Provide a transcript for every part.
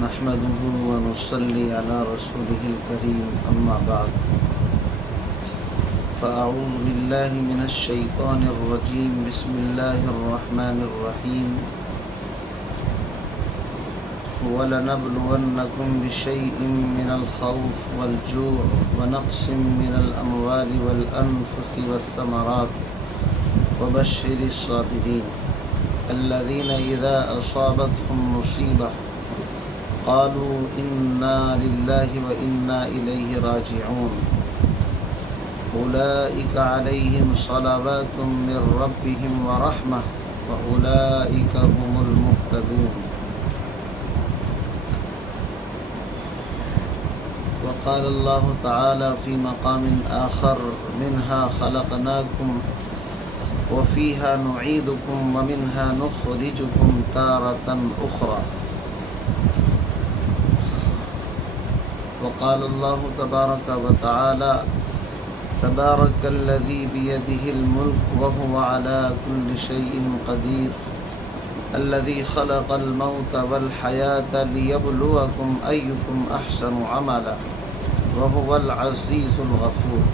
نحمده ونصلي على رسوله الكريم أما بعد فأعوذ بالله من الشيطان الرجيم بسم الله الرحمن الرحيم وَلَنَبْلُوَنَّكُمْ بِشَيْءٍ مِّنَ الْخَوْفِ وَالْجُوعِ وَنَقْصٍ مِّنَ الْأَمْوَالِ وَالْأَنفُسِ وَالثَّمَرَاتِ وَبَشِّرِ الصَّابِرِينَ الَّذِينَ إِذَا أَصَابَتْهُم مُّصِيبَةٌ قَالُوا إِنَّا لِلَّهِ وَإِنَّا إِلَيْهِ راجعون أُولَئِكَ عَلَيْهِمْ صَلَوَاتٌ مِّن رَّبِّهِمْ وَرَحْمَةٌ وَأُولَئِكَ هُمُ الْمُهْتَدُونَ وقال الله تعالى في مقام آخر منها خلقناكم وفيها نعيدكم ومنها نخرجكم تارة أخرى وقال الله تبارك وتعالى تبارك الذي بيده الملك وهو على كل شيء قدير الذي خلق الموت والحياة ليبلوكم أيكم أحسن عملا وهو العزيز الغفور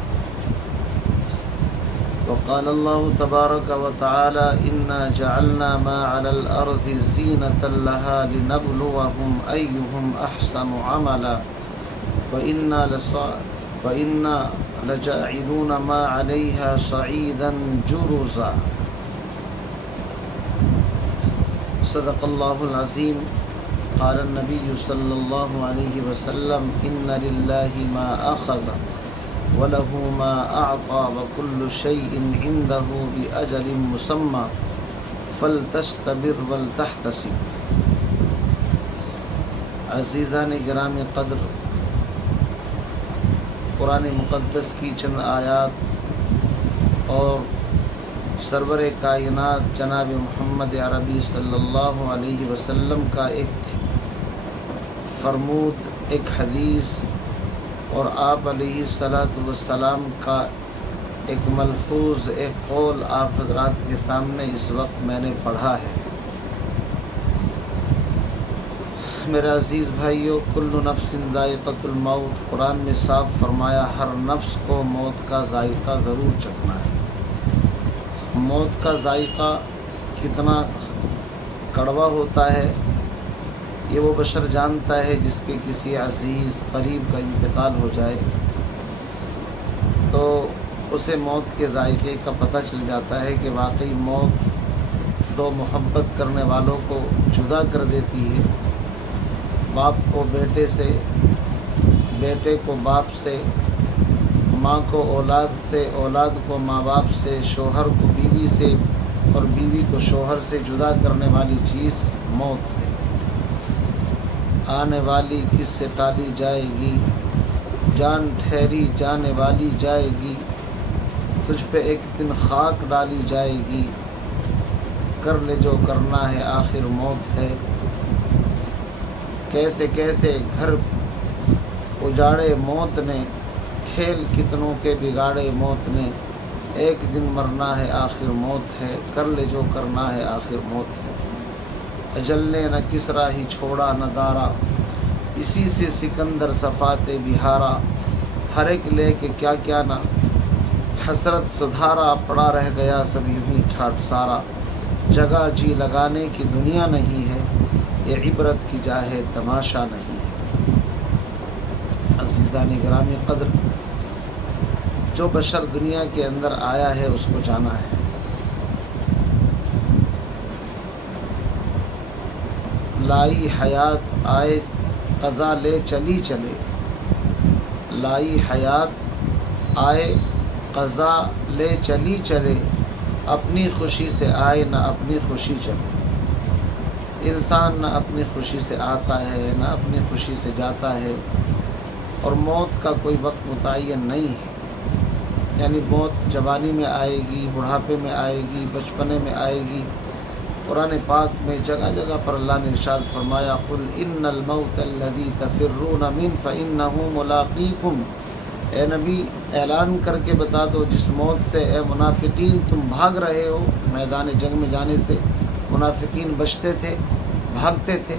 وقال الله تبارك وتعالى إنا جعلنا ما على الأرض زينة لها لنبلوهم أيهم أحسن عملا وإنا لجاعلون ما عليها صعيدا جرزا صدق الله العظيم قال النبي صلى الله عليه وسلم إن لله ما أخذ وله ما أعطى وكل شيء عنده بأجل مسمى فلتستبر ولتحتسب عزیزان گرامی قدر، قرآن مقدس کی چند آیات اور سرور کائنات جناب محمد عربی صلی اللہ علیہ وسلم کا ایک فرمود، ایک حدیث اور آپ علیہ السلام کا ایک ملفوظ، ایک قول آپ حضرات کے سامنے اس وقت میں نے پڑھا ہے۔ میرے عزیز بھائیو، کل نفس ذائقۃ الموت، قرآن میں صاف فرمایا ہر نفس کو موت کا ذائقہ ضرور چکھنا ہے۔ موت کا ذائقہ کتنا کڑوا ہوتا ہے یہ وہ بشر جانتا ہے جس کے کسی عزیز قریب کا انتقال ہو جائے تو اسے موت کے ذائقے کا پتہ چل جاتا ہے کہ واقعی موت دو محبت کرنے والوں کو جدا کر دیتی ہے، باپ کو بیٹے سے، بیٹے کو باپ سے، ماں کو اولاد سے، اولاد کو ماں باپ سے، شوہر کو بیوی سے اور بیوی کو شوہر سے جدا کرنے والی چیز موت ہے۔ آنے والی کس سے ٹالی جائے گی، جان ٹھہری جانے والی جائے گی، تجھ پہ ایک دن خاک ڈالی جائے گی، کر لے جو کرنا ہے آخر موت ہے۔ کیسے کیسے گھر اجاڑے موت نے، کھیل کتنوں کے بگاڑے موت نے، ایک دن مرنا ہے آخر موت ہے، کر لے جو کرنا ہے آخر موت ہے۔ اجل نے نہ کسرا ہی چھوڑا نہ دارا، اسی سے سکندر صفات بہارا، ہر ایک لے کے کیا کیا نہ حسرت سدھارا، پڑا رہ گیا سب یوں ہی ٹھاٹ سارا، جگہ جی لگانے کی دنیا نہیں ہے، یہ عبرت کی جا ہے تماشا نہیں ہے۔ عزیزان گرامی قدر، جو بشر دنیا کے اندر آیا ہے اس کو جانا ہے۔ لائی حیات آئے قضا لے چلی چلے، لائی حیات آئے قضا لے چلی چلے، اپنی خوشی سے آئے نہ اپنی خوشی چلے۔ انسان نہ اپنی خوشی سے آتا ہے نہ اپنی خوشی سے جاتا ہے، اور موت کا کوئی وقت متعین نہیں ہے، یعنی موت جوانی میں آئے گی، بڑھاپے میں آئے گی، بچپنے میں آئے گی۔ قرآن پاک میں جگہ جگہ پر اللہ نے ارشاد فرمایا قُلْ إِنَّ الْمَوْتَ الَّذِي تَفِرُّونَ مِنْهُ فَإِنَّهُ مُلَاقِيكُمْ، اے نبی اعلان کر کے بتا دو جس موت سے اے منافقین تم بھاگ رہے ہو، میدان جنگ میں جانے سے منافقین بچتے تھے، بھاگتے تھے،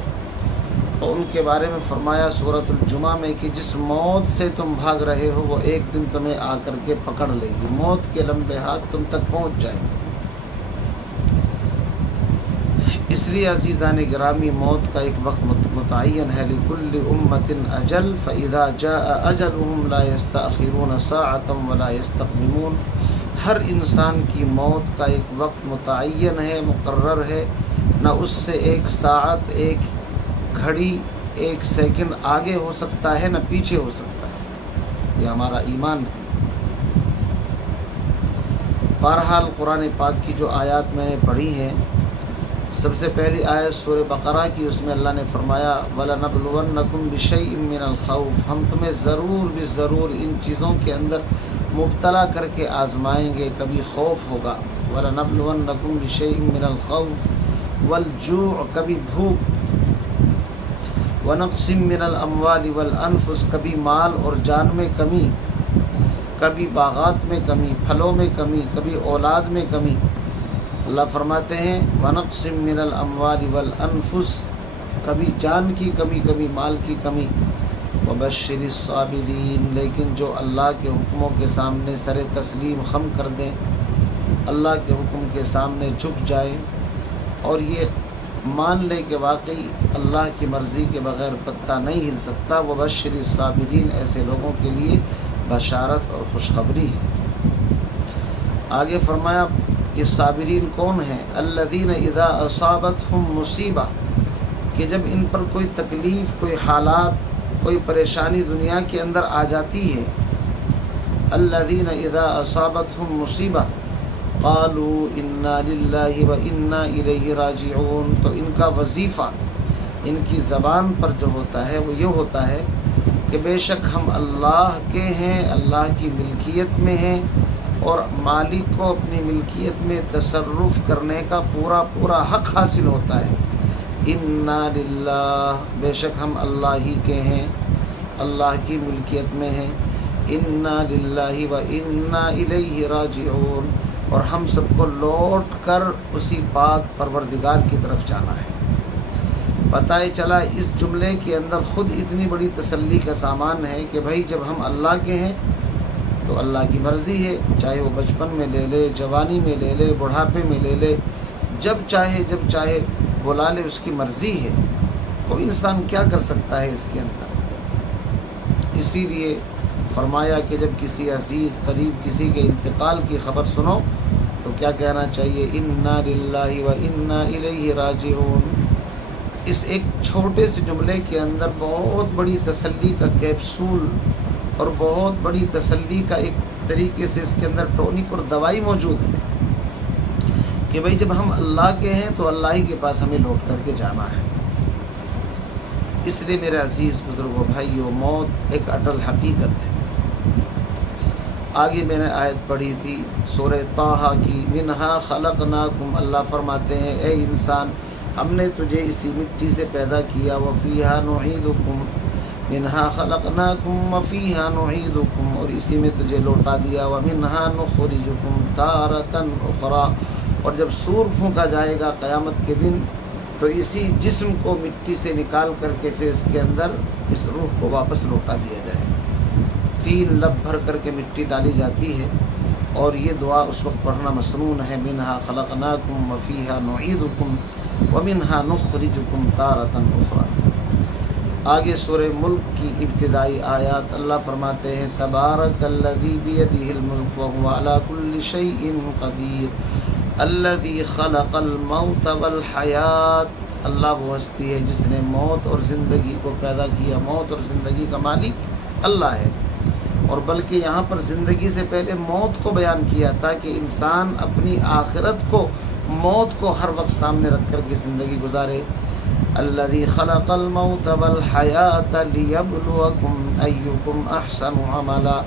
تو ان کے بارے میں فرمایا سورۃ الجمعہ میں کہ جس موت سے تم بھاگ رہے ہو وہ ایک دن تمہیں آ کر کے پکڑ لے گی، موت کے لمبے ہاتھ تم تک پہنچ جائیں گے۔ اس لیے عزیزان گرامی موت کا ایک وقت متعین ہے، لکل امت اجل فاذا جاء اجلهم لا يستأخرون ساعة ولا يستقدمون۔ ہر انسان کی موت کا ایک وقت متعین ہے، مقرر ہے، نہ اس سے ایک ساعت، ایک گھڑی، ایک سیکنڈ آگے ہو سکتا ہے، نہ پیچھے ہو سکتا ہے۔ یہ ہمارا ایمان ہے۔ بہرحال قرآن پاک کی جو آیات میں نے پڑھی ہیں، سب سے پہلی آیت سورہ بقرہ کی، اس میں اللہ نے فرمایا وَلَنَبْلُوَنَّكُمْ بِشَيْءٍ مِّنَ الْخَوْفِ، ہم تمہیں ضرور بھی ضرور ان چیزوں کے اندر مبتلا کر کے آزمائیں گے، کبھی خوف ہوگا، وَلَنَبْلُوَنَّكُمْ بِشَيْءٍ مِّنَ الْخَوْفِ وَالْجُوعِ، کبھی بھوک، وَنَقْصٍ مِّنَ الْأَمْوَالِ وَالْأَنفُسِ، کبھی مال اور جان میں کمی، کبھی باغات میں کمی، پھلوں میں کمی، کبھی اولاد میں کمی۔ اللہ فرماتے ہیں وَنَقْصٍ مِّنَ الْأَمْوَالِ وَالْأَنفُسِ، کبھی جان کی کمی، کبھی مال کی کمی۔ وَبَشِّرِ الصَّابِرِينَ، لیکن جو اللہ کے حکموں کے سامنے سر تسلیم خم کر دیں، اللہ کے حکم کے سامنے جھک جائیں اور یہ مان لے کہ واقعی اللہ کی مرضی کے بغیر پتہ نہیں ہل سکتا، وَبَشِّرِ الصَّابِرِينَ، ایسے لوگوں کے لیے بشارت اور خوشخبری ہے۔ آگے فرمایا یہ صابرین کون ہیں؟ الذین اذا اصابتہم مصیبہ، کہ جب ان پر کوئی تکلیف، کوئی حالات، کوئی پریشانی دنیا کے اندر آ جاتی ہے، الذین اذا اصابتہم مصیبہ قالوا انا للہ وانا الیہ راجعون، تو ان کا وظیفہ، ان کی زبان پر جو ہوتا ہے وہ یہ ہوتا ہے کہ بے شک ہم اللہ کے ہیں، اللہ کی ملکیت میں ہیں، اور مالک کو اپنی ملکیت میں تصرف کرنے کا پورا پورا حق حاصل ہوتا ہے۔ انا للہ، بے شک ہم اللہ ہی کے ہیں، اللہ کی ملکیت میں ہیں، انا للہ و انا الیہ راجعون، اور ہم سب کو لوٹ کر اسی پاک پروردگار کی طرف جانا ہے۔ پتہ چلا اس جملے کے اندر خود اتنی بڑی تسلی کا سامان ہے کہ بھائی جب ہم اللہ کے ہیں تو اللہ کی مرضی ہے، چاہے وہ بچپن میں لے لے، جوانی میں لے لے، بڑھاپے میں لے لے، جب چاہے بلا لے، اس کی مرضی ہے، کوئی انسان کیا کر سکتا ہے اس کے اندر۔ اسی لیے فرمایا کہ جب کسی عزیز قریب کسی کے انتقال کی خبر سنو تو کیا کہنا چاہیے؟ انا للہ و انا الیہ راجعون۔ اس ایک چھوٹے سے جملے کے اندر بہت بڑی تسلی کا کیپسول اور بہت بڑی تسلی کا ایک طریقے سے اس کے اندر ٹونک اور دوائی موجود ہے کہ بھئی جب ہم اللہ کے ہیں تو اللہ ہی کے پاس ہمیں لوٹ کر کے جانا ہے۔ اس لیے میرے عزیز بزرگوں، بھائیوں، موت ایک اٹل حقیقت ہے۔ آگے میں نے آیت پڑھی تھی سورہ طٰہٰ کی، منہا خلقناکم، اللہ فرماتے ہیں اے انسان ہم نے تجھے اسی مٹی سے پیدا کیا، وفیہا نعیدکم، منہا خلقناکم وفیہا نعیدکم، اور اسی میں تجھے لوٹا دیا، ومنہا نخرجکم تارۃ اخری، اور جب سور پھونکا جائے گا قیامت کے دن تو اسی جسم کو مٹی سے نکال کر کے پھر اس کے اندر اس روح کو واپس لوٹا دیا جائے گا۔ 3 لب بھر کر کے مٹی ڈالی جاتی ہے اور یہ دعا اس وقت پڑھنا مسنون ہے، منہا خلقناکم وفیہا نعیدکم ومنہا نخرجکم تارۃ اخری۔ آگے سورہ ملک کی ابتدائی آیات اللہ فرماتے ہیں تبارک الذی بیدہ الملک وہو علی کل شیء قدیر الذی خلق الموت والحیات، اللہ وہ ہستی ہے جس نے موت اور زندگی کو پیدا کیا، موت اور زندگی کا مالک اللہ ہے، اور بلکہ یہاں پر زندگی سے پہلے موت کو بیان کیا تاکہ انسان اپنی آخرت کو، موت کو ہر وقت سامنے رکھ کر کے زندگی گزارے۔ الذی خلق الموت والحیات لیبلوکم ایکم احسن عملا،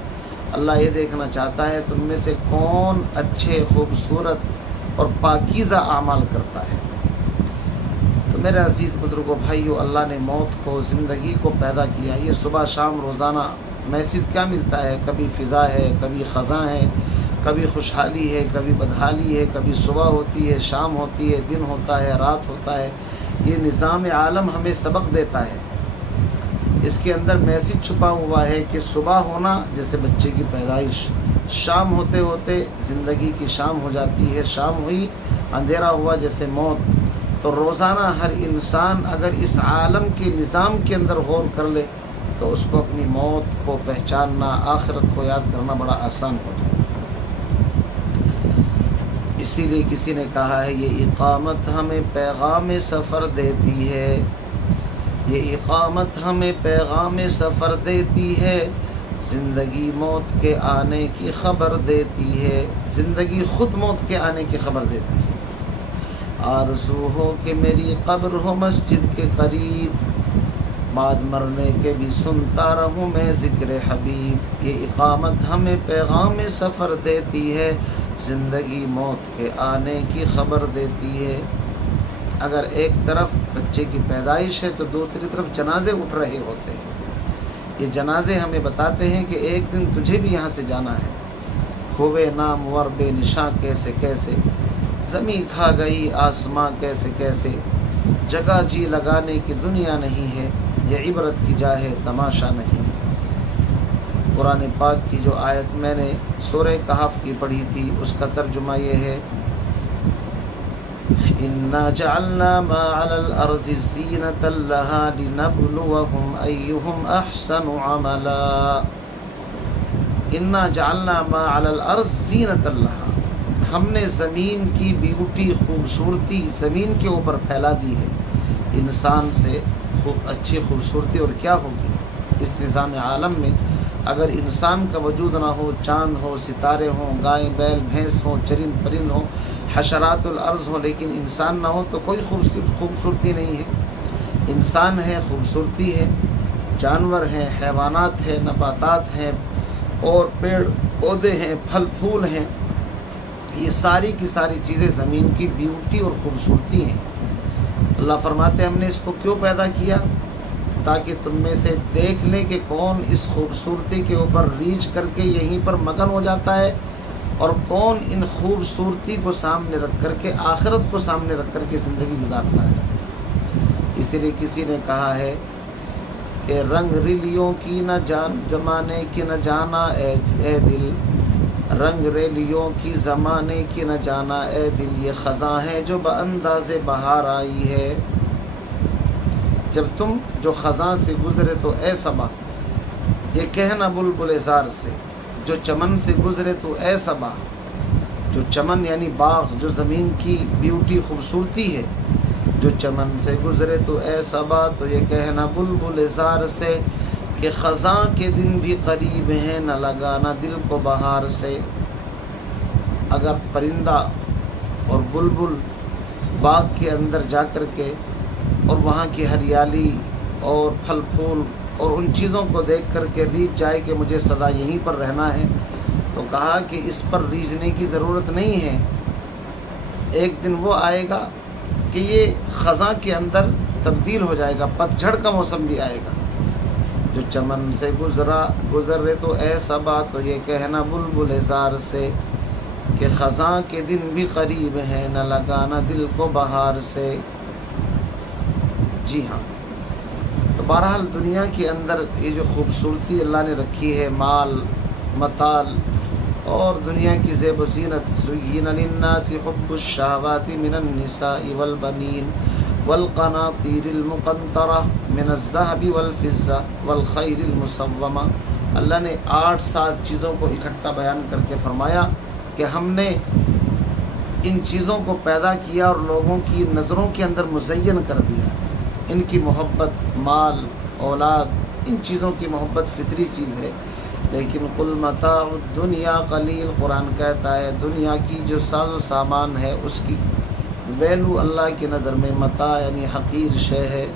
اللہ یہ دیکھنا چاہتا ہے تم میں سے کون اچھے، خوبصورت اور پاکیزہ اعمال کرتا ہے۔ تو میرے عزیز بزرگوں، بھائیو، اللہ نے موت کو، زندگی کو پیدا کیا۔ یہ صبح شام روزانہ میسیج کیا ملتا ہے؟ کبھی فضا ہے، کبھی خزاں ہے، کبھی خوشحالی ہے، کبھی بدحالی ہے، کبھی صبح ہوتی ہے، شام ہوتی ہے، دن ہوتا ہے، رات ہوتا ہے، یہ نظام عالم ہمیں سبق دیتا ہے، اس کے اندر میسج چھپا ہوا ہے کہ صبح ہونا جیسے بچے کی پیدائش، شام ہوتے ہوتے زندگی کی شام ہو جاتی ہے، شام ہوئی اندھیرا ہوا جیسے موت۔ تو روزانہ ہر انسان اگر اس عالم کے نظام کے اندر غور کر لے تو اس کو اپنی موت کو پہچاننا، آخرت کو یاد کرنا بڑا آسان ہو جائے۔ اسی لیے کسی نے کہا ہے یہ اقامت ہمیں پیغام سفر دیتی ہے، یہ اقامت ہمیں پیغام سفر دیتی ہے، زندگی موت کے آنے کی خبر دیتی ہے، زندگی خود موت کے آنے کی خبر دیتی ہے۔ آرزو ہو کہ میری قبر ہو مسجد کے قریب، بعد مرنے کے بھی سنتا رہوں میں ذکر حبیب، یہ اقامت ہمیں پیغام سفر دیتی ہے، زندگی موت کے آنے کی خبر دیتی ہے۔ اگر ایک طرف بچے کی پیدائش ہے تو دوسری طرف جنازے اٹھ رہے ہوتے ہیں، یہ جنازے ہمیں بتاتے ہیں کہ ایک دن تجھے بھی یہاں سے جانا ہے۔ ہوئے نامور بے نشاں کیسے کیسے، زمیں کھا گئی آسماں کیسے کیسے، جگہ جی لگانے کی دنیا نہیں ہے، یہ عبرت کی جا ہے تماشا نہیں۔ قرآن پاک کی جو آیت میں نے سورہ کہف کی پڑھی تھی اس کا ترجمہ یہ ہے، اِنَّا جَعَلْنَا مَا عَلَى الْأَرْضِ زِينَةً لَهَا لِنَبْلُوَهُمْ أَيُّهُمْ أَحْسَنُ عَمَلًا۔ اِنَّا جَعَلْنَا مَا عَلَى الْأَرْضِ زِينَةً لَهَا، ہم نے زمین کی بیوٹی، خوبصورتی زمین کے اوپر پھیلا دی ہے۔ انسان سے اچھی خوبصورتی اور کیا ہوگی اس نظام عالم میں؟ اگر انسان کا وجود نہ ہو، چاند ہو، ستارے ہوں، گائے بیل بھینس ہوں، چرند پرند ہوں، حشرات الارض ہوں، لیکن انسان نہ ہو تو کوئی خوبصورتی نہیں ہے۔ انسان ہے، خوبصورتی ہے، جانور ہیں، حیوانات ہیں، نباتات ہیں، اور پیڑ پودے ہیں، پھل پھول ہیں، یہ ساری کی ساری چیزیں زمین کی بیوٹی اور خوبصورتی ہیں۔ اللہ فرماتے ہم نے اس کو کیوں پیدا کیا؟ تاکہ تم میں سے دیکھ لیں کہ کون اس خوبصورتی کے اوپر ریچھ کر کے یہیں پر مگن ہو جاتا ہے، اور کون ان خوبصورتی کو سامنے رکھ کر کے، آخرت کو سامنے رکھ کر کے زندگی گزارتا ہے۔ اسی لیے کسی نے کہا ہے کہ رنگ ریلیوں کی نہ جان زمانے کی نہ جانا اے دل، رنگ ریلیوں کی زمانے کی نہ جانا اے دل، یہ خزاں ہے جو بانداز بہار آئی ہے۔ جب تم جو خزاں سے گزرے تو اے صبا، یہ کہنا بلبل زار سے، جو چمن سے گزرے تو اے صبا، جو چمن یعنی باغ، جو زمین کی بیوٹی خوبصورتی ہے، جو چمن سے گزرے تو اے صبا، تو یہ کہنا بلبل زار سے کہ خزاں کے دن بھی قریب ہیں، نہ لگانا دل کو بہار سے۔ اگر پرندہ اور بلبل باغ کے اندر جا کر کے اور وہاں کی ہریالی اور پھل پھول اور ان چیزوں کو دیکھ کر کے ریجھ جائے کہ مجھے سدا یہیں پر رہنا ہے، تو کہا کہ اس پر ریجھنے کی ضرورت نہیں ہے، ایک دن وہ آئے گا کہ یہ خزاں کے اندر تبدیل ہو جائے گا، پت جھڑ کا موسم بھی آئے گا۔ جو چمن سے گزرے تو اے صبا، تو یہ کہنا بلبل زار سے کہ خزاں کے دن بھی قریب ہیں، نہ لگانا دل کو بہار سے۔ جی ہاں، تو بہرحال دنیا کے اندر یہ جو خوبصورتی اللہ نے رکھی ہے، مال متال اور دنیا کی زیب و زینت، زین للناس حب الشہوات من النساء والبنین والقناطیر المقنطرہ من الذہب والفضہ والخیل المسومہ۔ اللہ نے 8 چیزوں کو اکٹھا بیان کر کے فرمایا کہ ہم نے ان چیزوں کو پیدا کیا اور لوگوں کی نظروں کے اندر مزین کر دیا۔ ان کی محبت، مال، اولاد، ان چیزوں کی محبت فطری چیز ہے، لیکن قل متاع الدنیا قلیل، قرآن کہتا ہے دنیا کی جو ساز و سامان ہے اس کی ویلو اللہ کی نظر میں متاع یعنی حقیر شے ہے۔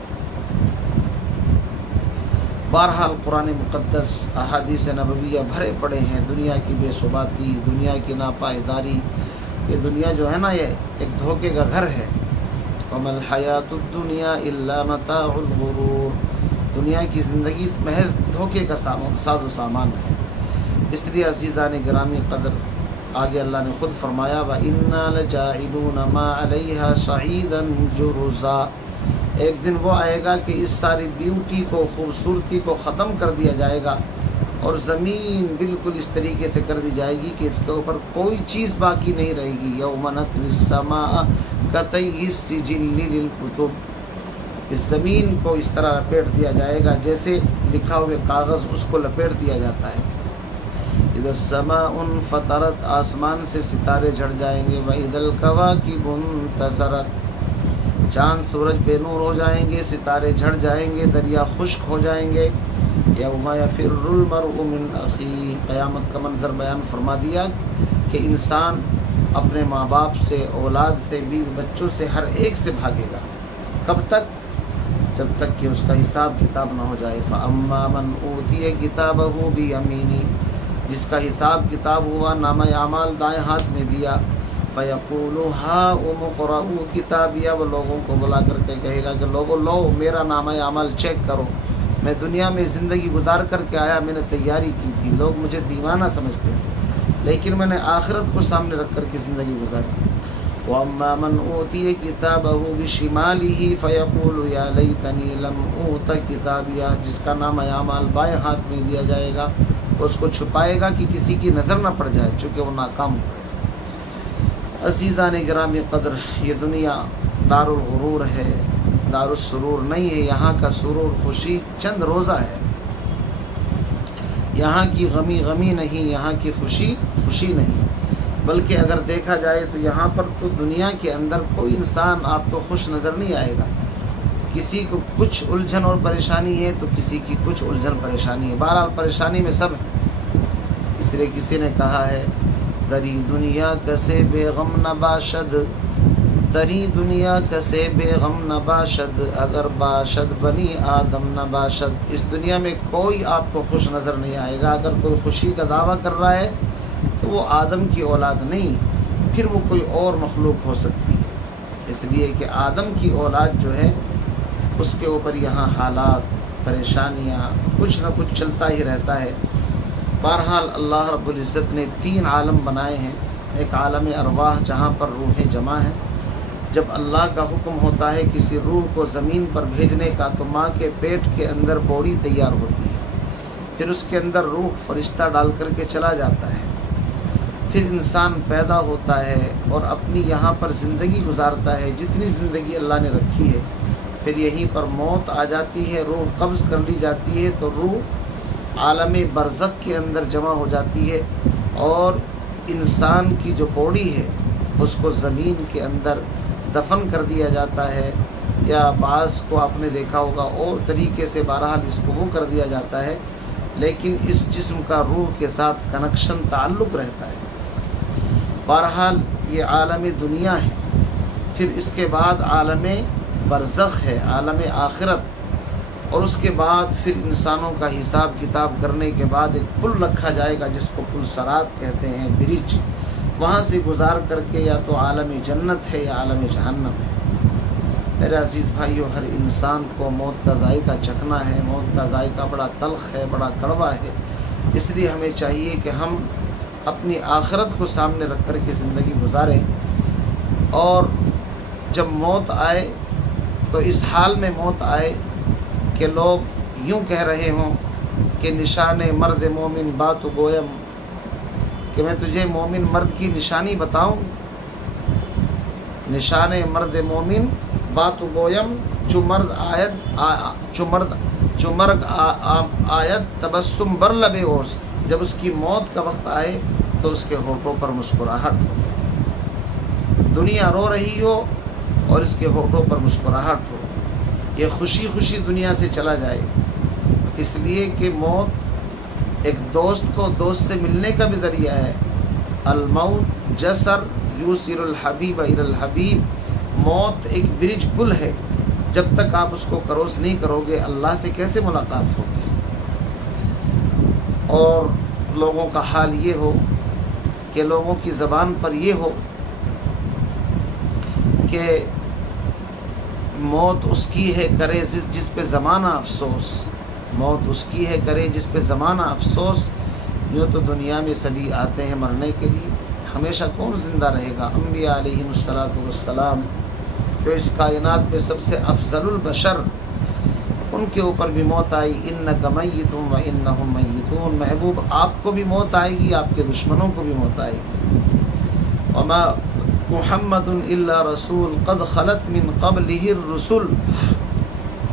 بہرحال قرآن مقدس، احادیث نبویہ بھرے پڑے ہیں دنیا کی بے ثباتی، دنیا کی ناپائیداری، کہ دنیا جو ہے نا یہ ایک دھوکے کا گھر ہے۔ وَمَا الْحَيَاةُ الدُّنْيَا إِلَّا مَتَاعُ الْغُرُورِ، دنیا کی زندگی محض دھوکے کا ساز و سامان ہے۔ اس لیے عزیزان گرامی قدر، آگے اللہ نے خود فرمایا وَإِنَّا لَجَاعِلُونَ مَا عَلَيْهَا صَعِيدًا جُرُزًا، ایک دن وہ آئے گا کہ اس ساری بیوٹی کو، خوبصورتی کو ختم کر دیا جائے گا اور زمین بالکل اس طریقے سے کر دی جائے گی کہ اس کے اوپر کوئی چیز باقی نہیں رہے گی۔ یوم نطوی السماء کطی السجل للکتب، اس زمین کو اس طرح لپیٹ دیا جائے گا جیسے لکھا ہوئے کاغذ اس کو لپیٹ دیا جاتا ہے۔ اذا السماء انفطرت، آسمان سے ستارے جھڑ جائیں گے۔ واذا الکواکب انتثرت، چاند سورج بے نور ہو جائیں گے، ستارے جھڑ جائیں گے، دریا خشک ہو جائیں گے۔ یوم یفر المرء من اخیہ، قیامت کا منظر بیان فرما دیا کہ انسان اپنے ماں باپ سے، اولاد سے، بیوی بچوں سے، ہر ایک سے بھاگے گا۔ کب تک؟ جب تک کہ اس کا حساب کتاب نہ ہو جائے۔ فاما من اوتی کتابہ بیمینہ، جس کا حساب کتاب ہوا، نامہ اعمال دائیں ہاتھ میں دیا، فیقول ہاؤم اقرؤوا کتابیہ، وہ لوگوں کو بلا کر کے کہے گا کہ لوگوں لو میرا نامہ اعمال چیک کرو، میں دنیا میں زندگی گزار کر کے آیا، میں نے تیاری کی تھی، لوگ مجھے دیوانہ سمجھتے تھے، لیکن میں نے آخرت کو سامنے رکھ کر کے زندگی گزاری۔ وَأَمَّا مَنْ أُوتِيَ كِتَابَهُ بِشِمَالِهِ فَيَقُولُ يَا لَيْتَنِي لَمْ أُوتَ کِتَابِیَہ، جس کا نامہ اعمال بائیں ہاتھ میں دیا جائے گا، اس کو چھپائے گا کہ کسی کی نظر نہ پڑ جائے، چونکہ وہ ناکام ہو۔ عزیزان گرامی قدر، یہ دنیا دار الغرور ہے، دار السرور نہیں ہے۔ یہاں کا سرور، خوشی چند روزہ ہے، یہاں کی غمی غمی نہیں، یہاں کی خوشی خوشی نہیں، بلکہ اگر دیکھا جائے تو یہاں پر تو دنیا کے اندر کوئی انسان آپ کو خوش نظر نہیں آئے گا۔ کسی کو کچھ الجھن اور پریشانی ہے تو کسی کی کچھ الجھن پریشانی ہے، بہرحال پریشانی میں سب ہے۔ اس لیے کسی نے کہا ہے دری دنیا کسے بے غم نباشد، دری دنیا کسے بے غم نباشد، اگر باشد بنی آدم نباشد۔ اس دنیا میں کوئی آپ کو خوش نظر نہیں آئے گا۔ اگر کوئی خوشی کا دعویٰ کر رہا ہے تو وہ آدم کی اولاد نہیں، پھر وہ کوئی اور مخلوق ہو سکتی ہے۔ اس لیے کہ آدم کی اولاد جو ہے اس کے اوپر یہاں حالات، پریشانیاں، کچھ نہ کچھ چلتا ہی رہتا ہے۔ بہرحال اللہ رب العزت نے 3 عالم بنائے ہیں۔ ایک عالم ارواح جہاں پر روحیں جمع ہیں، جب اللہ کا حکم ہوتا ہے کسی روح کو زمین پر بھیجنے کا تو ماں کے پیٹ کے اندر بوڑی تیار ہوتی ہے، پھر اس کے اندر روح فرشتہ ڈال کر کے چلا جاتا ہے، پھر انسان پیدا ہوتا ہے اور اپنی یہاں پر زندگی گزارتا ہے جتنی زندگی اللہ نے رکھی ہے، پھر یہیں پر موت آ جاتی ہے، روح قبض کر لی جاتی ہے تو روح عالم برزخ کے اندر جمع ہو جاتی ہے، اور انسان کی جو باڈی ہے اس کو زمین کے اندر دفن کر دیا جاتا ہے، یا بعض کو آپ نے دیکھا ہوگا اور طریقے سے، بہرحال اس کو وہ کر دیا جاتا ہے، لیکن اس جسم کا روح کے ساتھ کنیکشن، تعلق رہتا ہے۔ بہرحال یہ عالم دنیا ہے، پھر اس کے بعد عالم برزخ ہے، عالم آخرت، اور اس کے بعد پھر انسانوں کا حساب کتاب کرنے کے بعد ایک پل رکھا جائے گا جس کو پل صراط کہتے ہیں، برج، وہاں سے گزار کر کے یا تو عالم جنت ہے یا عالم جہنم ہے۔ میرے عزیز بھائیو، ہر انسان کو موت کا ذائقہ چکھنا ہے، موت کا ذائقہ بڑا تلخ ہے، بڑا کڑوا ہے، اس لیے ہمیں چاہیے کہ ہم اپنی آخرت کو سامنے رکھ کر کے زندگی گزاریں، اور جب موت آئے تو اس حال میں موت آئے کہ لوگ یوں کہہ رہے ہوں کہ نشان مرد مومن بات گویم، کہ میں تجھے مومن مرد کی نشانی بتاؤں، نشان مرد مومن بات گویم، چو مرگ آیت تبسم بر لب اوست، جب اس کی موت کا وقت آئے تو اس کے ہونٹوں پر مسکراہٹ ہو، دنیا رو رہی ہو اور اس کے ہونٹوں پر مسکراہٹ ہو، یہ خوشی خوشی دنیا سے چلا جائے، اس لیے کہ موت ایک دوست کو دوست سے ملنے کا بھی ذریعہ ہے۔ الموت جسر یوصل الحبیب الی الحبیب، موت ایک برج پل ہے، جب تک آپ اس کو کروس نہیں کرو گے اللہ سے کیسے ملاقات ہوگی۔ اور لوگوں کا حال یہ ہو کہ لوگوں کی زبان پر یہ ہو کہ موت اس کی ہے کرے جس پہ زمانہ افسوس، موت اس کی ہے کرے جس پہ زمانہ افسوس۔ یوں تو دنیا میں سبھی آتے ہیں مرنے کے لیے، ہمیشہ کون زندہ رہے گا؟ انبیاء علیہم الصلاۃ والسلام جو اس کائنات میں سب سے افضل البشر، ان کے اوپر بھی موت آئی۔ انک میت و انہم میتون، محبوب آپ کو بھی موت آئے گی، آپ کے دشمنوں کو بھی موت آئے گی۔ وما محمد الا رسول قد خلت من قبلہ الرسل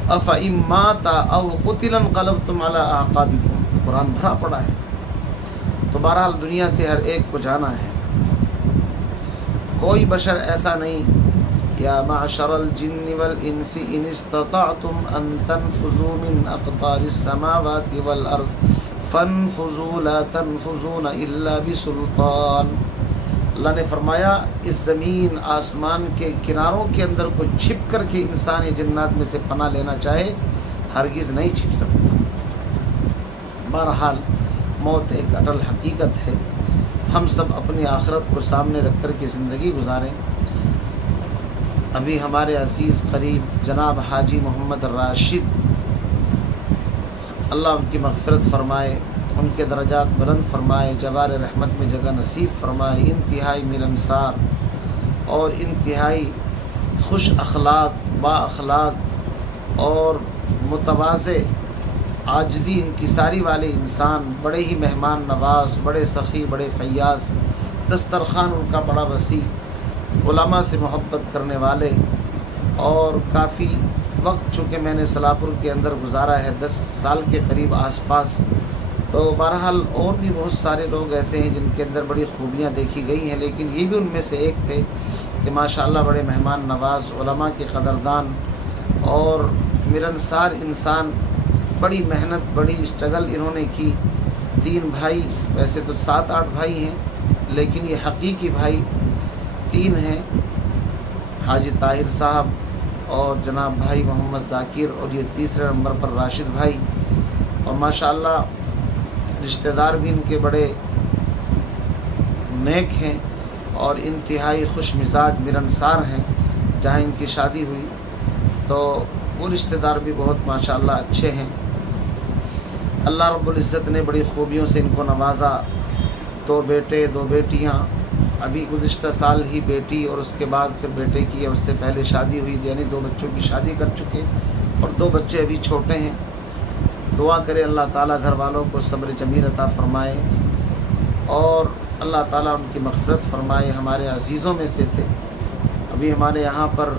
افإن مات او قتل انقلبتم علی اعقابکم، قرآن بھرا پڑا ہے۔ تو بہرحال دنیا سے ہر ایک کو جانا ہے، کوئی بشر ایسا نہیں۔ یا معشر الجن والانس ان استطعتم ان تنفذوا من اقطار السماوات والارض فانفذوا لا تنفذون الا بسلطان۔ اللہ نے فرمایا اس زمین آسمان کے کناروں کے اندر کو چھپ کر کے انسان جنات میں سے پناہ لینا چاہے ہرگز نہیں چھپ سکتا۔ بہرحال موت ایک اٹل حقیقت ہے، ہم سب اپنی آخرت کو سامنے رکھ کر کے زندگی گزاریں۔ ابھی ہمارے عزیز قریب جناب حاجی محمد راشد، اللہ ان کی مغفرت فرمائے، ان کے درجات بلند فرمائے، جوار رحمت میں جگہ نصیب فرمائے، انتہائی ملنسار اور انتہائی خوش اخلاق، با اخلاق اور متواضع، عاجزی انکساری والے انسان، بڑے ہی مہمان نواز، بڑے سخی، بڑے فیاض، دسترخوان ان کا بڑا وسیع، علماء سے محبت کرنے والے، اور کافی وقت چونکہ میں نے سلاپور کے اندر گزارا ہے 10 سال کے قریب آس پاس، تو بہرحال اور بھی بہت سارے لوگ ایسے ہیں جن کے اندر بڑی خوبیاں دیکھی گئی ہیں، لیکن یہ بھی ان میں سے ایک تھے کہ ماشاءاللہ بڑے مہمان نواز، علماء کے قدردان اور ملنسار انسان، بڑی محنت، بڑی اسٹرگل انہوں نے کی۔ 3 بھائی، ویسے تو 7-8 بھائی ہیں لیکن یہ حقیقی بھائی 3 ہیں، حاجی طاہر صاحب اور جناب بھائی محمد ذاکر، اور یہ تیسرے نمبر پر راشد بھائی، اور ماشاءاللہ رشتہ دار بھی ان کے بڑے نیک ہیں اور انتہائی خوش مزاج ملنسار ہیں۔ جہاں ان کی شادی ہوئی تو وہ رشتہ دار بھی بہت ماشاءاللہ اچھے ہیں۔ اللہ رب العزت نے بڑی خوبیوں سے ان کو نوازا، 2 بیٹے 2 بیٹیاں، ابھی گزشتہ سال ہی بیٹی اور اس کے بعد پھر بیٹے کی، اور اس سے پہلے شادی ہوئی، یعنی 2 بچوں کی شادی کر چکے، اور 2 بچے ابھی چھوٹے ہیں۔ دعا کرے اللہ تعالیٰ گھر والوں کو صبر جمیل عطا فرمائے اور اللہ تعالیٰ ان کی مغفرت فرمائے۔ ہمارے عزیزوں میں سے تھے۔ ابھی ہمارے یہاں پر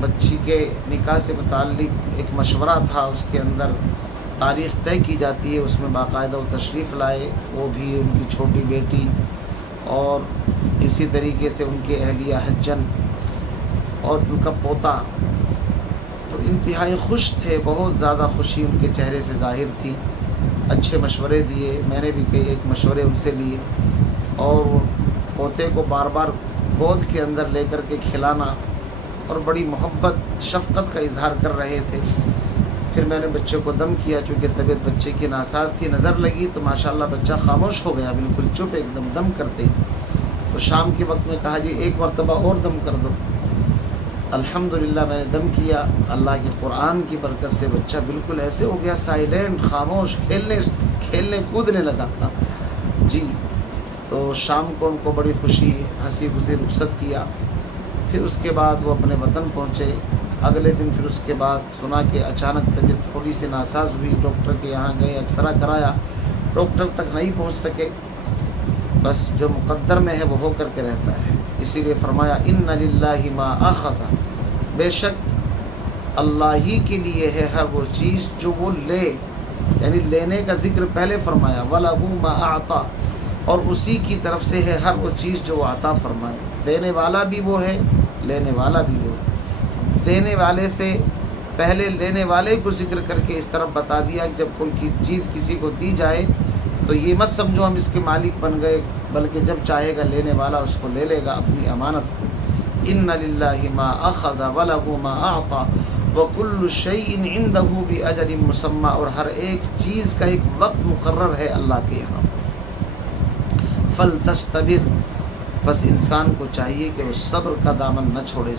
بچی کے نکاح سے متعلق ایک مشورہ تھا، اس کے اندر تاریخ طے کی جاتی ہے، اس میں باقاعدہ وہ تشریف لائے، وہ بھی ان کی چھوٹی بیٹی اور اسی طریقے سے ان کے اہلیہ حجن اور ان کا پوتا، تو انتہائی خوش تھے، بہت زیادہ خوشی ان کے چہرے سے ظاہر تھی۔ اچھے مشورے دیے، میں نے بھی کئی ایک مشورے ان سے لیے، اور وہ پوتے کو بار بار گود کے اندر لے کر کے کھلانا اور بڑی محبت شفقت کا اظہار کر رہے تھے۔ پھر میں نے بچے کو دم کیا، چونکہ طبیعت بچے کی ناساز تھی، نظر لگی تو ماشاءاللہ بچہ خاموش ہو گیا، بالکل چپ، ایک دم دم کرتے۔ تو شام کے وقت میں کہا جی ایک مرتبہ اور دم کر دو۔ الحمدللہ میں نے دم کیا، اللہ کے قرآن کی برکت سے بچہ بالکل ایسے ہو گیا، سائلنٹ، خاموش، کھیلنے کودنے لگا تھا جی۔ تو شام کو ان کو بڑی خوشی، ہنسی خوشی رخصت کیا۔ پھر اس کے بعد وہ اپنے وطن پہنچے۔ اگلے دن پھر اس کے بعد سنا کہ اچانک طبیعت تھوڑی سی ناساز ہوئی، ڈاکٹر کے یہاں گئے، ایکسرا کرایا، ڈاکٹر تک نہیں پہنچ سکے۔ بس جو مقدر میں ہے وہ ہو کر کے رہتا ہے، اسی لیے فرمایا ان للہ ما اخذ، بے شک اللہ ہی کے لیے ہے ہر وہ چیز جو وہ لے، یعنی لینے کا ذکر پہلے فرمایا، وَلَهُ مَا أَعْطَى، اور اسی کی طرف سے ہے ہر وہ چیز جو وہ عطا فرمائے۔ دینے والا بھی وہ ہے، لینے والا بھی وہ ہے۔ دینے والے سے پہلے لینے والے کو ذکر کر کے اس طرف بتا دیا کہ جب کوئی چیز کسی کو دی جائے تو یہ مت سمجھو ہم اس کے مالک بن گئے، بلکہ جب چاہے گا لینے والا اس کو لے لے گا، اپنی امانت کو۔ ان للہ ما اخذ وله ما اعطى وكل شيء عنده باجل مسمى، اور ہر ایک چیز کا ایک وقت مقرر ہے اللہ کے یہاں۔ فلتستبر، بس انسان کو چاہیے کہ وہ صبر کا دامن نہ چھوڑے۔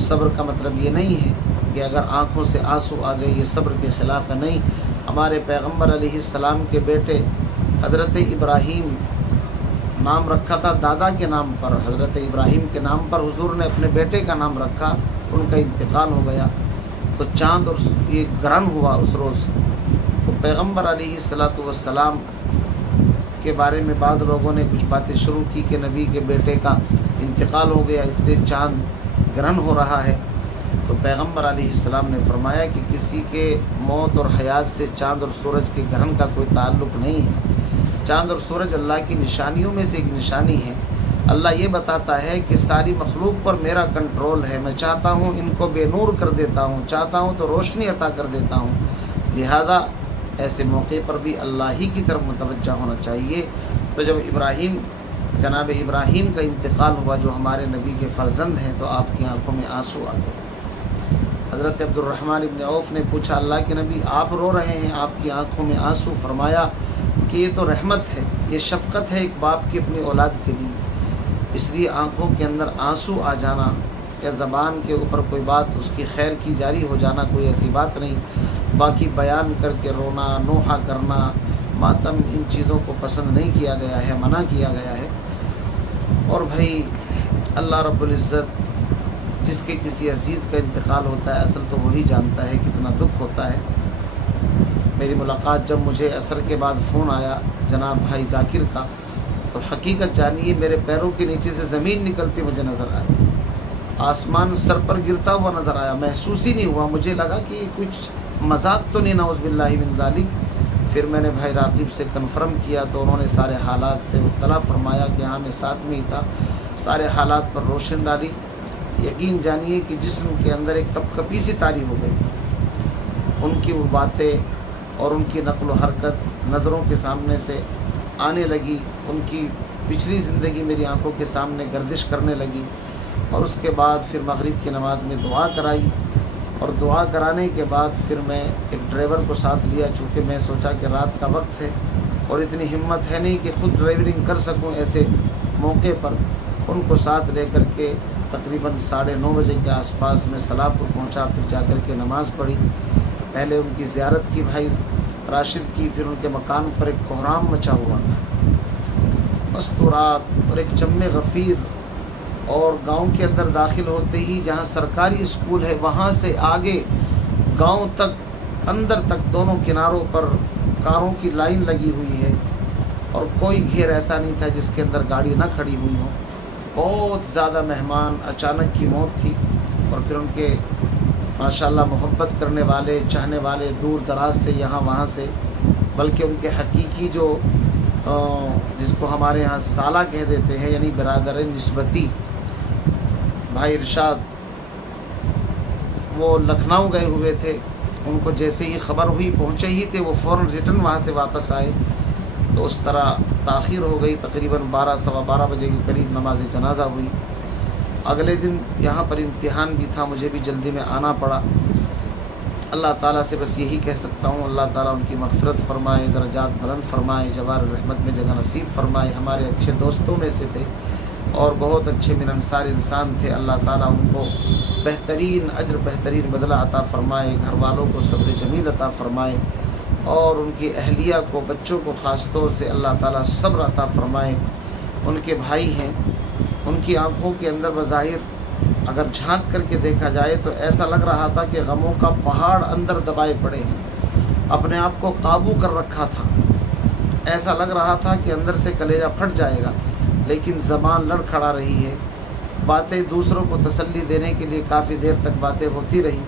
صبر کا مطلب یہ نہیں ہے کہ اگر آنکھوں سے آنسو آ گئے یہ صبر کے خلاف ہے، نہیں۔ ہمارے پیغمبر علیہ السلام کے بیٹے حضرت ابراہیم نام رکھا تھا دادا کے نام پر، حضرت ابراہیم کے نام پر حضور نے اپنے بیٹے کا نام رکھا، ان کا انتقال ہو گیا تو چاند اور یہ گرہن ہوا اس روز۔ تو پیغمبر علیہ الصلوۃ والسلام کے بارے میں بعض لوگوں نے کچھ باتیں شروع کی کہ نبی کے بیٹے کا انتقال ہو گیا اس لیے چاند گرہن ہو رہا ہے۔ تو پیغمبر علیہ السلام نے فرمایا کہ کسی کے موت اور حیات سے چاند اور سورج کے گرہن کا کوئی تعلق نہیں ہے۔ چاند اور سورج اللہ کی نشانیوں میں سے ایک نشانی ہے۔ اللہ یہ بتاتا ہے کہ ساری مخلوق پر میرا کنٹرول ہے، میں چاہتا ہوں ان کو بے نور کر دیتا ہوں، چاہتا ہوں تو روشنی عطا کر دیتا ہوں، لہذا ایسے موقع پر بھی اللہ ہی کی طرف متوجہ ہونا چاہیے۔ تو جب جناب ابراہیم کا انتقال ہوا جو ہمارے نبی کے فرزند ہیں تو آپ کی آنکھوں میں آنسو آ گئے۔ حضرت عبد الرحمن ابن عوف نے پوچھا اللہ کے نبی آپ رو رہے ہیں، آپ کی آنکھوں میں آنسو؟ فرمایا کہ یہ تو رحمت ہے، یہ شفقت ہے ایک باپ کی اپنی اولاد کے لیے، اس لیے آنکھوں کے اندر آنسو آ جانا یا زبان کے اوپر کوئی بات اس کی خیر کی جاری ہو جانا کوئی ایسی بات نہیں، باقی بیان کر کے رونا، نوحہ کرنا، ماتم، ان چیزوں کو پسند نہیں کیا گیا ہے، منع کیا گیا ہے۔ اور بھائی اللہ رب العزت جس کے کسی عزیز کا انتقال ہوتا ہے اصل تو وہی جانتا ہے کتنا دکھ ہوتا ہے۔ میری ملاقات جب مجھے عصر کے بعد فون آیا جناب بھائی ذاکر کا تو حقیقت جانیے میرے پیروں کے نیچے سے زمین نکلتی مجھے نظر آئی، آسمان سر پر گرتا ہوا نظر آیا، محسوس ہی نہیں ہوا، مجھے لگا کہ یہ کچھ مذاق تو نہیں، نعوذ باللہ من ذالک۔ پھر میں نے بھائی راقب سے کنفرم کیا تو انہوں نے سارے حالات سے اطلاع فرمایا کہ ہاں میں ساتھ میں ہی تھا، سارے حالات پر روشن ڈالی۔ یقین جانیے کہ جسم کے اندر ایک کپ کپی سی طاری ہو گئی، ان کی وہ باتیں اور ان کی نقل و حرکت نظروں کے سامنے سے آنے لگی، ان کی پچھلی زندگی میری آنکھوں کے سامنے گردش کرنے لگی۔ اور اس کے بعد پھر مغرب کی نماز میں دعا کرائی، اور دعا کرانے کے بعد پھر میں ایک ڈرائیور کو ساتھ لیا، چونکہ میں سوچا کہ رات کا وقت ہے اور اتنی ہمت ہے نہیں کہ خود ڈرائیورنگ کر سکوں ایسے موقع پر، ان کو ساتھ لے کر کے تقریباً 9:30 بجے کے آس پاس میں سلاپور پہنچا، پھر جا کر کے نماز پڑھی، پہلے ان کی زیارت کی بھائی راشد کی، پھر ان کے مکان پر ایک کوہرام مچا ہوا تھا، مستورات اور ایک جم غفیر، اور گاؤں کے اندر داخل ہوتے ہی جہاں سرکاری اسکول ہے وہاں سے آگے گاؤں تک اندر تک دونوں کناروں پر کاروں کی لائن لگی ہوئی ہے، اور کوئی گھیر ایسا نہیں تھا جس کے اندر گاڑی نہ کھڑی ہوئی ہو۔ بہت زیادہ مہمان، اچانک کی موت تھی، اور پھر ان کے ماشاءاللہ محبت کرنے والے، چاہنے والے دور دراز سے یہاں وہاں سے، بلکہ ان کے حقیقی جو جس کو ہمارے ہاں سالہ کہہ دیتے ہیں یعنی برادر نسبتی بھائی ارشاد، وہ لکھنؤ گئے ہوئے تھے، ان کو جیسے ہی خبر ہوئی پہنچے ہی تھے، وہ فوراً ریٹرن وہاں سے واپس آئے، تو اس طرح تاخیر ہو گئی، تقریباً 12 سوا 12 بجے کے قریب نماز جنازہ ہوئی۔ اگلے دن یہاں پر امتحان بھی تھا، مجھے بھی جلدی میں آنا پڑا۔ اللہ تعالیٰ سے بس یہی کہہ سکتا ہوں اللہ تعالیٰ ان کی مغفرت فرمائے، درجات بلند فرمائے، جوار الرحمت میں جگہ نصیب فرمائے، ہمارے اچھے دوستوں میں سے تھے اور بہت اچھے ملنسار انسان تھے، اللہ تعالیٰ ان کو بہترین اجر، بہترین بدلہ عطا فرمائے، گھر والوں کو صبر جمیل عطا فرمائے، اور ان کی اہلیہ کو، بچوں کو خاص طور سے اللہ تعالیٰ صبر عطا فرمائے۔ ان کے بھائی ہیں، ان کی آنکھوں کے اندر بظاہر اگر جھانک کر کے دیکھا جائے تو ایسا لگ رہا تھا کہ غموں کا پہاڑ اندر دبائے پڑے ہیں، اپنے آپ کو قابو کر رکھا تھا، ایسا لگ رہا تھا کہ اندر سے کلیجہ پھٹ جائے گا، لیکن زبان لڑ کھڑا رہی ہے، باتیں دوسروں کو تسلی دینے کے لیے کافی دیر تک باتیں ہوتی رہی،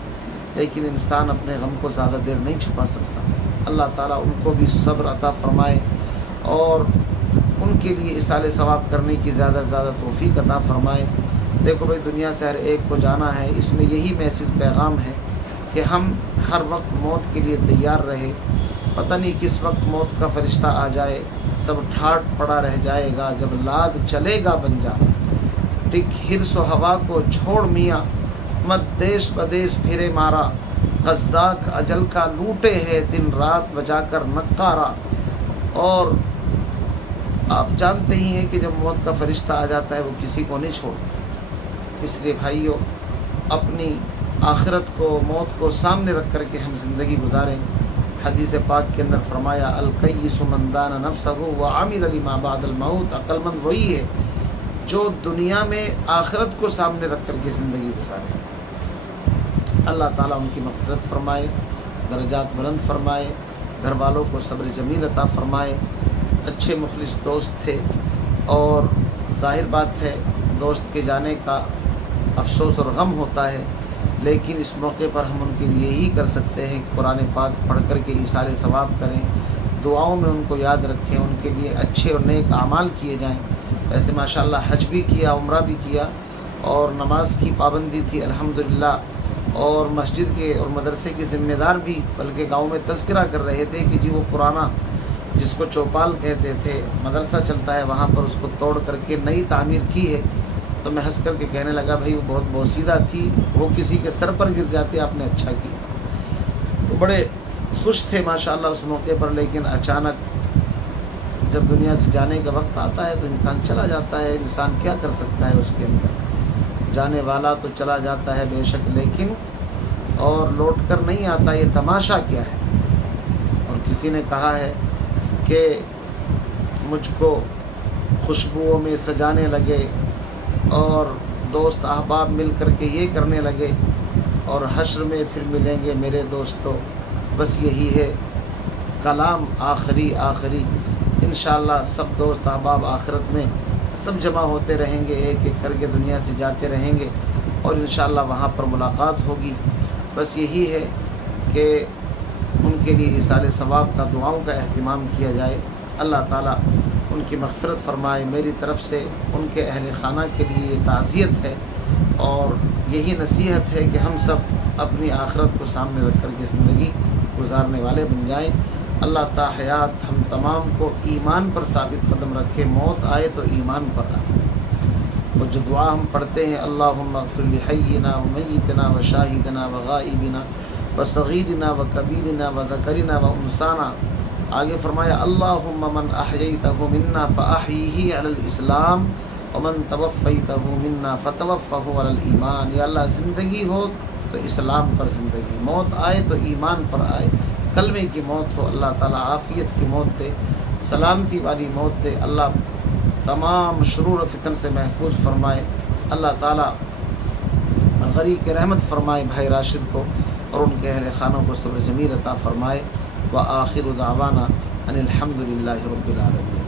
لیکن انسان اپنے غم کو زیادہ دیر نہیں چھپا سکتا۔ اللہ تعالیٰ ان کو بھی صبر عطا فرمائے اور ان کے لیے اصالِ ثواب کرنے کی زیادہ سے زیادہ توفیق عطا فرمائے۔ دیکھو بھائی دنیا سے ہر ایک کو جانا ہے، اس میں یہی میسج پیغام ہے کہ ہم ہر وقت موت کے لیے تیار رہے، پتہ نہیں کس وقت موت کا فرشتہ آ جائے، سب ٹھاٹ پڑا رہ جائے گا، جب لاد چلے گا بن جا، ٹک حرص و ہوا کو چھوڑ میاں، مت دیش بدیش پھرے مارا، قزاق اجل کا لوٹے ہے دن رات بجا کر نقارا۔ اور آپ جانتے ہی ہیں کہ جب موت کا فرشتہ آ جاتا ہے وہ کسی کو نہیں چھوڑتا، اس لیے بھائیوں اپنی آخرت کو، موت کو سامنے رکھ کر کے ہم زندگی گزاریں، حدیث پاک کے اندر فرمایا الکیس من دان نفسہ وعمل لما بعد الموت، عقل مند وہی ہے جو دنیا میں آخرت کو سامنے رکھ کر کے زندگی گزارے۔ اللہ تعالیٰ ان کی مغفرت فرمائے، درجات بلند فرمائے، گھر والوں کو صبر جمیل عطا فرمائے۔ اچھے مخلص دوست تھے، اور ظاہر بات ہے دوست کے جانے کا افسوس اور غم ہوتا ہے، لیکن اس موقع پر ہم ان کے لیے یہی کر سکتے ہیں کہ قرآن پاک پڑھ کر کے ایثار ثواب کریں، دعاؤں میں ان کو یاد رکھیں، ان کے لیے اچھے اور نیک اعمال کیے جائیں۔ ویسے ماشاءاللہ حج بھی کیا، عمرہ بھی کیا، اور نماز کی پابندی تھی الحمدللہ، اور مسجد کے اور مدرسے کے ذمہ دار بھی، بلکہ گاؤں میں تذکرہ کر رہے تھے کہ جی وہ پرانا جس کو چوپال کہتے تھے مدرسہ چلتا ہے، وہاں پر اس کو توڑ کر کے نئی تعمیر کی ہے۔ تو میں ہنس کر کے کہنے لگا بھائی وہ بہت بوسیدہ تھی، وہ کسی کے سر پر گر جاتے، آپ نے اچھا کیا۔ تو بڑے خوش تھے ماشاءاللہ اس موقع پر، لیکن اچانک جب دنیا سے جانے کا وقت آتا ہے تو انسان چلا جاتا ہے، انسان کیا کر سکتا ہے اس کے اندر، جانے والا تو چلا جاتا ہے بے شک، لیکن اور لوٹ کر نہیں آتا، یہ تماشا کیا ہے۔ اور کسی نے کہا ہے کہ مجھ کو خوشبوؤں میں سجانے لگے، اور دوست احباب مل کر کے یہ کرنے لگے، اور حشر میں پھر ملیں گے میرے دوستو، بس یہی ہے کلام آخری انشاءاللہ سب دوست احباب آخرت میں سب جمع ہوتے رہیں گے، ایک ایک کر کے دنیا سے جاتے رہیں گے، اور انشاءاللہ وہاں پر ملاقات ہوگی۔ بس یہی ہے کہ ان کے لیے ایصال ثواب کا، دعاؤں کا اہتمام کیا جائے۔ اللہ تعالیٰ ان کی مغفرت فرمائے۔ میری طرف سے ان کے اہل خانہ کے لیے یہ تعزیت ہے، اور یہی نصیحت ہے کہ ہم سب اپنی آخرت کو سامنے رکھ کر کے زندگی گزارنے والے بن جائیں۔ اللہ تا حیات ہم تمام کو ایمان پر ثابت قدم رکھے، موت آئے تو ایمان پر آئے۔ وہ جو دعا ہم پڑھتے ہیں اللہم اغفر لحینا ومیتنا وشاہدنا وغائبنا وصغیرنا وکبیرنا وذکرنا وانثانا، آگے فرمایا اللہم من احییتہ منا فاحیہ علی الاسلام ومن توفیتہ منا فتوفہ علی الایمان۔ یا اللہ زندگی ہو تو اسلام پر زندگی، موت آئے تو ایمان پر آئے، کلمے کی موت ہو، اللہ تعالیٰ عافیت کی موت دے، سلامتی والی موت دے، اللہ تمام شرور و فتن سے محفوظ فرمائے، اللہ تعالیٰ غریق کے رحمت فرمائے بھائی راشد کو اور ان کے اہل خانوں کو صبر جمیل عطا فرمائے۔ وآخر دعوانا ان الحمد للہ رب العالمین۔